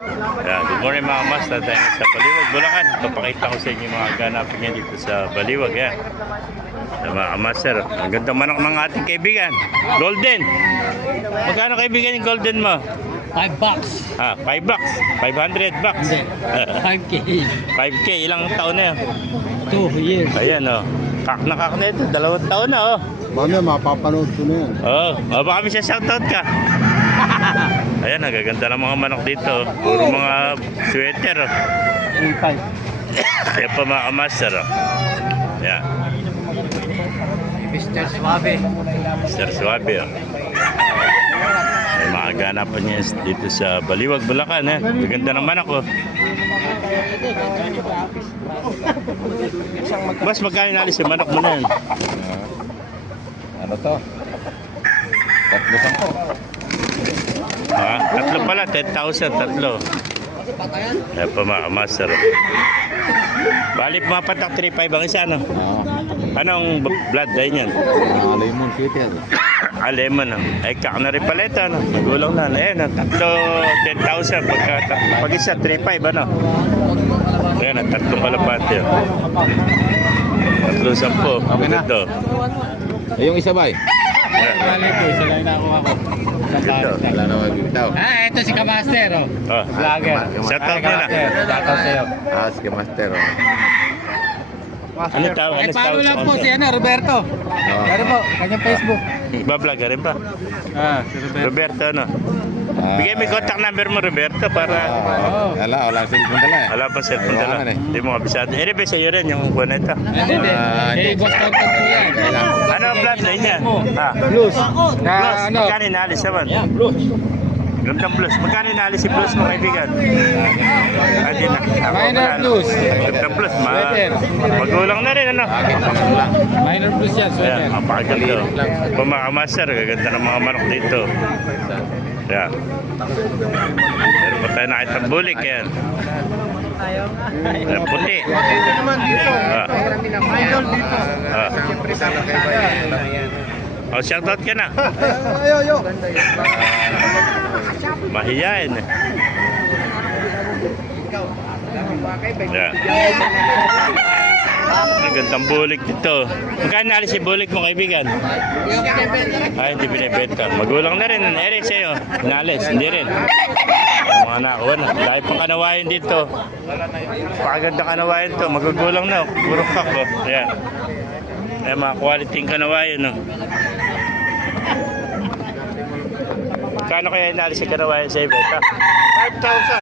Yeah, good morning mga master, tayo sa Baliwag, Bulacan. Papakita ko sa inyo yung mga ganapin niya dito sa Baliwag. Yan. Mga master, ang gandang manok ng ating kaibigan. Golden. Magkano kaibigan yung golden mo? $5. Ah, $5. $500. Hindi. 5K. 5K, ilang taon na yun? 2 years. Ayan oh. Kak na ito, 2 taon na oh. Mamaya mapapanood ko na yan. Oh, baka may shoutout ka. Ayan, nagaganda ng mga manok dito. Puro mga sweater oh. Ayan pa mga master oh. Ayan. Mr. Suave. Mr. Suave oh. Ay, mga ganapan niya dito sa Baliwag, Bulacan eh. Maganda ng manok oh. Mas magkano nalis yung manok mo na yan? Ano to? 3 po. Ha? Tatlo pala, 10,000, tatlo. Ayan pa mga master oh. Bali mga patak 3,500 ang isa no? Anong blood dahil yan? Lemon City yan. Lemon no? Ay kak na rin pala ito no? Nagulang na. Ayan no? Tatlo 10,000 pag isa 3,500 ano? Ayan no? Tatlong kalapate oh. Tatlo 10. Okay na. Ito. Yung isa ba? Bali po, isa lang na ako. Ito. Wala na magbibitaw. Ito si Kamaster, oh. Oh. Vlogger. Shoutout nyo na. Shoutout sa'yo. Sige, master. Ano tawag? Ay, Ano paano tawag lang sa po si Roberto. Pero po, kanyang Facebook. Bablog ka rin ba? Si Roberto. Roberto ano? Bigay mo yung contact number mo Roberto para Wala cellphone dala eh. wala pa cellphone dala. Wala, eh. Hindi mo kabisado. Eh, ba sa'yo rin yung buwan na ito? Hindi. Eh, boss content ko yan. Ano ang bloodline niyan? Ah, Blues. Blues. Ano? Magkano inalis naman? Blues. Gandang Blues. Magkano inalis si Blues mo kaibigan? Hindi na. Minor Blues. Gandang Blues. Magulang na rin ano? Minor Blues yan, Ayan, sweater. mapakaganda. Kung mga master, gaganda ng mga manok dito. Ayan. Meron pa tayo nakitang bulik yan. Ayan, puti. Idol dito. Siyempre sana kayo ba yan? Oh, shoutout ka na. Ayo. Mahiyain. Ayan. Ang gandang bulik dito. Magkano nalis si bulik mo kaibigan? Ay, hindi binibenta. Magulang na rin. Eri sa'yo. Nalis, hindi rin. Mga nakuha na. Dahil pang kanawayan dito. Paganda kanawayan to. Magugulang na. Puro kak. Oh. Ayan. Ayan mga quality yung kanawayan. Oh. Kano kaya inalis si kanawayan sa ibeta? 5,000.